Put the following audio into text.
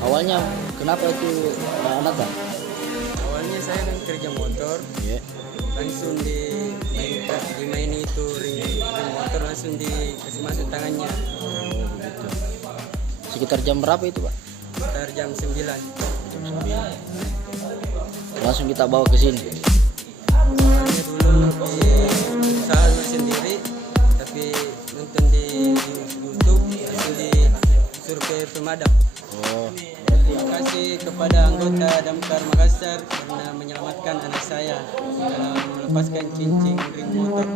Awalnya kenapa itu anak Bang? Awalnya saya kan kerja motor, langsung dimaini itu ring motor, langsung dikasih masuk tangannya. Oh begitu. Sekitar jam berapa itu Pak? Sekitar jam 9. Jam 9. Langsung kita bawa ke sini. Awalnya dulu usaha sendiri, tapi nonton di YouTube langsung disuruh ke pemadam. Oh. Terima kasih kepada anggota Damkar Makassar karena menyelamatkan anak saya dalam melepaskan cincin ring motor.